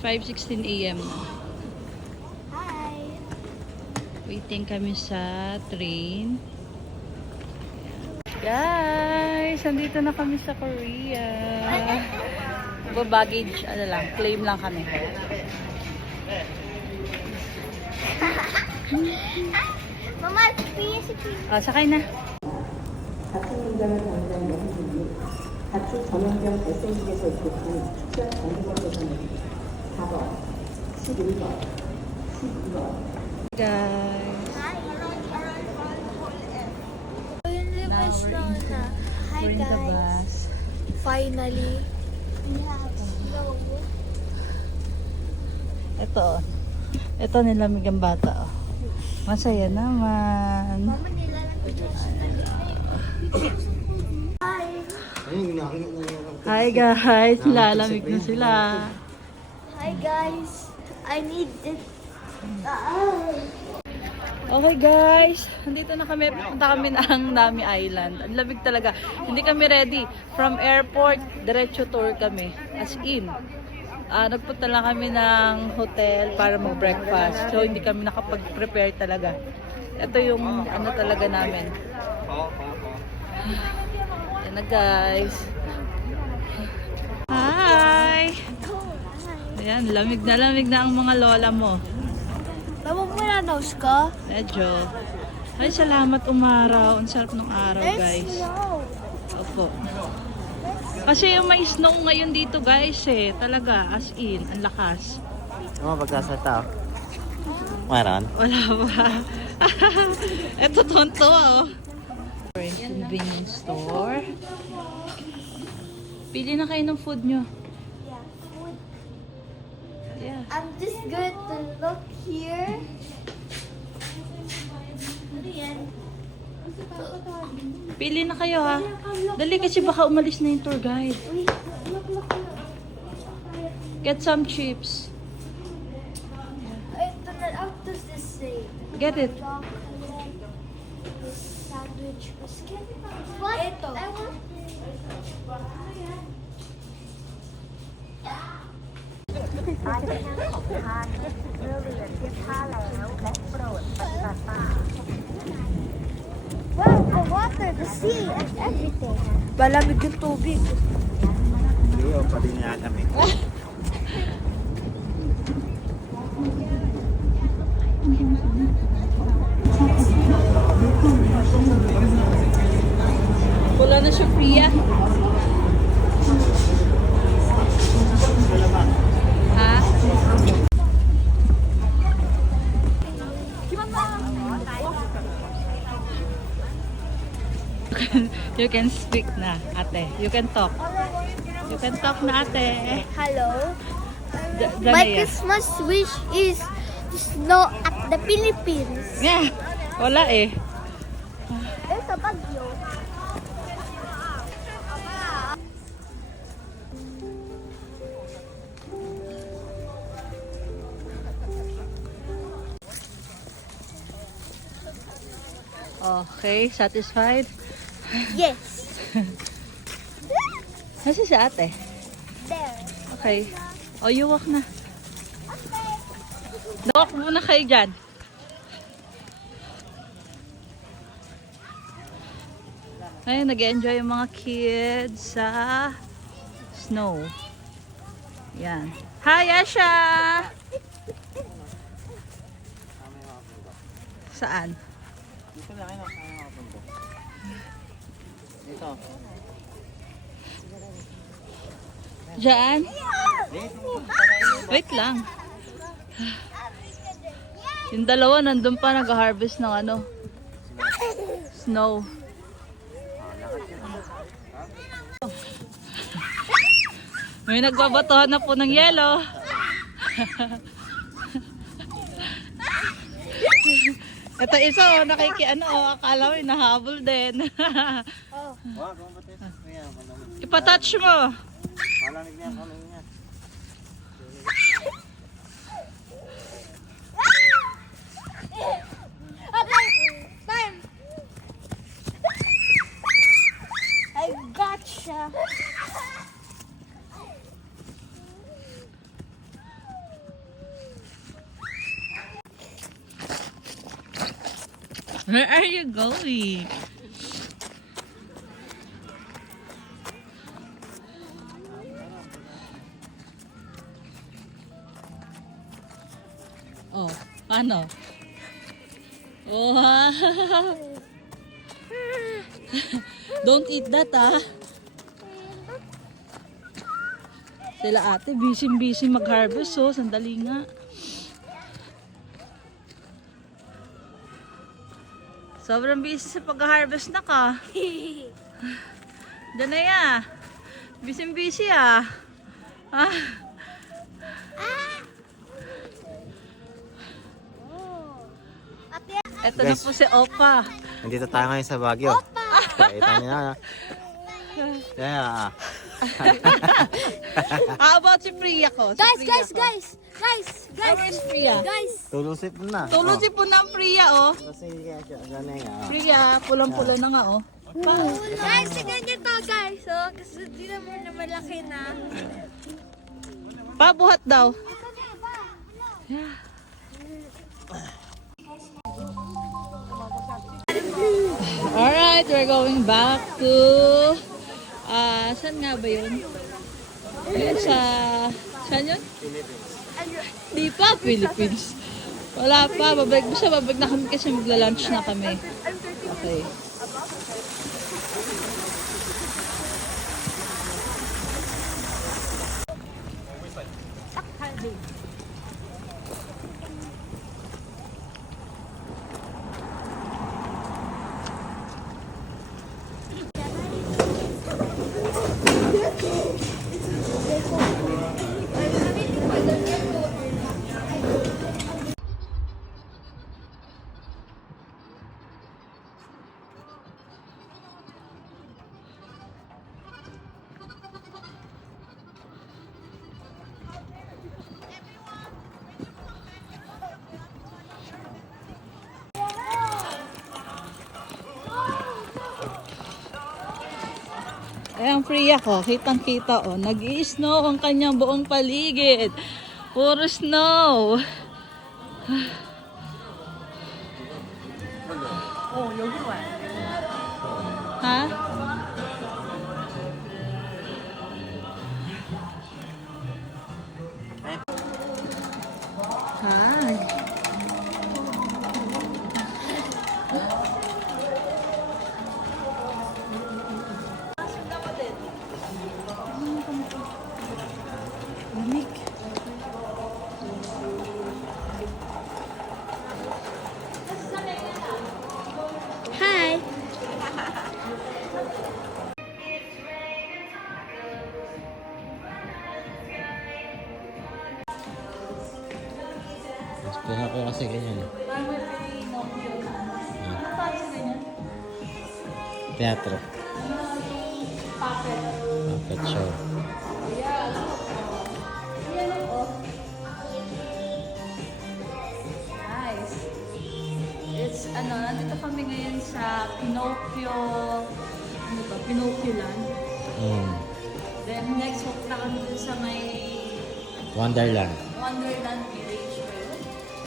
5:16 AM na. Hi! Waiting kami sa train. Guys, nandito na kami sa Korea. Baggage, ano lang, claim lang kami. Mama, piya si Piya. Sakay na. 같은 문장을 담는 영웅이 가축 전염병 발생국에서 있었던 축산 전문가에서는 4번, 11번, 12번. Guys, Hi we're in the guys. bus. Finally, we have snow. Ito nilamig ang bata. Oh. Masaya naman. Mama, nilalagay ko Hi! Hi guys, nilalamig na sila. Hi guys! I need it. Okay guys, nandito na kami. Punta kami ng Nami Island. Ang lamig talaga. Hindi kami ready. From airport, diretso tour kami. As in. Nagpunta lang kami ng hotel para mag-breakfast. So, hindi kami nakapag-prepare talaga. Ito yung ano talaga namin. Yan na guys. Hi! Ayan, lamig na ang mga lola mo. Mama, muna nose ka? Medyo. Ay, salamat umaraw. Ang sarap ng araw, Let's guys. snow. Opo. Kasi yung may snow ngayon dito, guys, talaga, as in, ang lakas. Ano pagkasata? Meron? Wala ba? Eto, tonto, oh. Convenience store. Pili na kayo ng food nyo. Yeah, food. Yeah. I'm just going to look here. Ano yan? Pili na kayo, ha. Dali, kasi baka umalis na yung tour guide. Wait, look. Get some chips. Ito na, how does this say? Get it. Chocolate, sandwich, biscuit. What? Ito. I want... Wow, the water, the sea, and everything. Malamig yung tubig. Hindi, pati niya kami. Wala na siya, Priya. Ha? You can speak na, ate. You can talk. You can talk na, ate. Hello. Danaya. My Christmas wish is snow at the Philippines. Yeah. Wala eh. Ito, Baguio. Okay, satisfied? Yes. Nasa si ate? There. Okay. O, you walk na. Walk muna kayo dyan. Ayun, nag-enjoy yung mga kids sa snow. Yan. Hi, Asha! Saan? Dito lang kayo nakapunta. Dito. Diyan? Wait lang. Yung dalawa nandun pa nag-harvest ng ano? Snow. May nagbabatohan na po ng yelo. Ito isa akala mo nahabol din. Wag, kumatis. Kaya, malamig. Ipatouch mo. Malamig niya, malamig niya. Okay, time. I gotcha. Where are you going? Oh, paano? Oh, wow. Don't eat that, ah. Sila ate, busy mag-harvest, oh. Sandali nga. Sobrang busy sa pag-harvest na ka. Diyan na ya. Busy, ah. Ah. Ito na Guys. po si Opa. Nandito tayo ngayon sa Baguio. Kita niyo na. Yeah. How about si Priya ko? Si Guys, Priya guys, ko. guys, guys, Where is Priya? guys. Tulusip mo na. Tulusin po ng Priya, oh. Kasi ganun nga. Priya, pulang-pula na nga, oh. Guys, tingnan niyo to, guys. Oh, kasi di naman na malaki na. Pabuhat daw. Yeah. Alright, we're going back to saan nga ba yun? Yun saan yun? Di pa, Philippines. Wala pa, babalik na kami kasi magla-lunch na kami. Okay. Ayan, Priya ko, kitang-kita, oh. Nag-i-snow ang kanyang buong paligid. Puro snow. Ha? Hi. Lamig. Hi. Kaya ko kasi ganyan. Teatro. Puppet show. Nice. It's nandito kami ngayon sa Pinocchio, Pinocchio Land. Then next week na kami dun sa may Wonderland. Wonderland Village.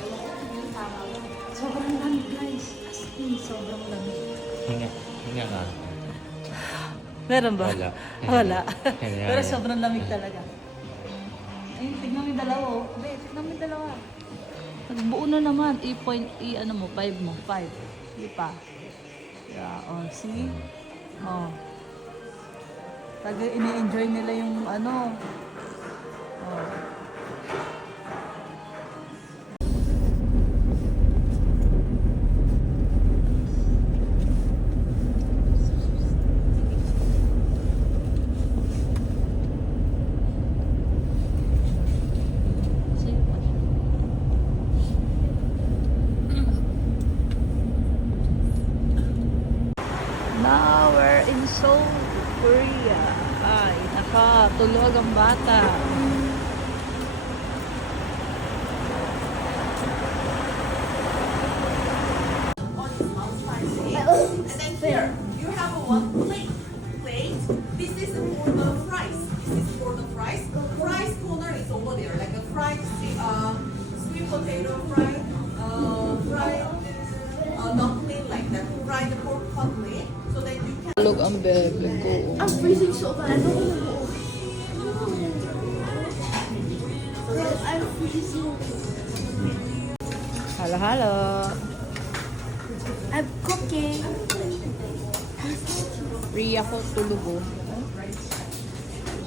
Ewan ko kung yung tama. Sobrang lamig, guys. As in, sobrang lamig. Hinga ka. Meron ba? Wala. Wala. Kaya- Pero sobrang lamig talaga. Ayun, tignan mo yung dalawa. Oh. Hindi, tignan mo yung dalawa. Nagbuo na naman. Ano mo, 5 mo. 5. Hindi pa. Yeah, oh, see? Oh. Taga ini-enjoy nila yung ano. Oh. Now we're in Seoul, Korea. Ay, nakatulog ang bata. And then here, you have a one plate. This is for the fries. This is for the fries. Fries corner is over there, like a fried sweet potato fried dumpling, like Oo. I'm freezing so bad. Girl, I'm freezing. Halo-halo. I'm cooking. Free ako tulog oh.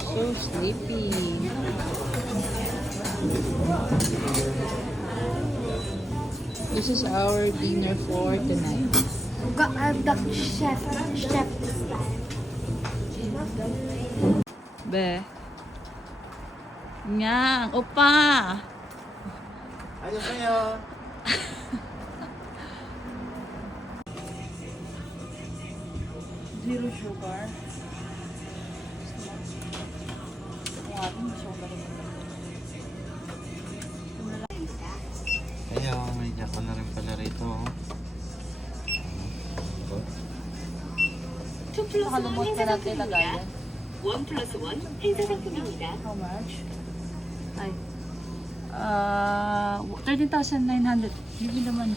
So sleepy. This is our dinner for tonight. I'm the chef. Chef. Be. Nyang, opa. 안녕하세요. Zero sugar. Ayan, may jaka na rin pala rito. Nakalimot na natin lagayan. 1+1 행사 상품입니다. How much? Ay. 13,900. Hindi naman.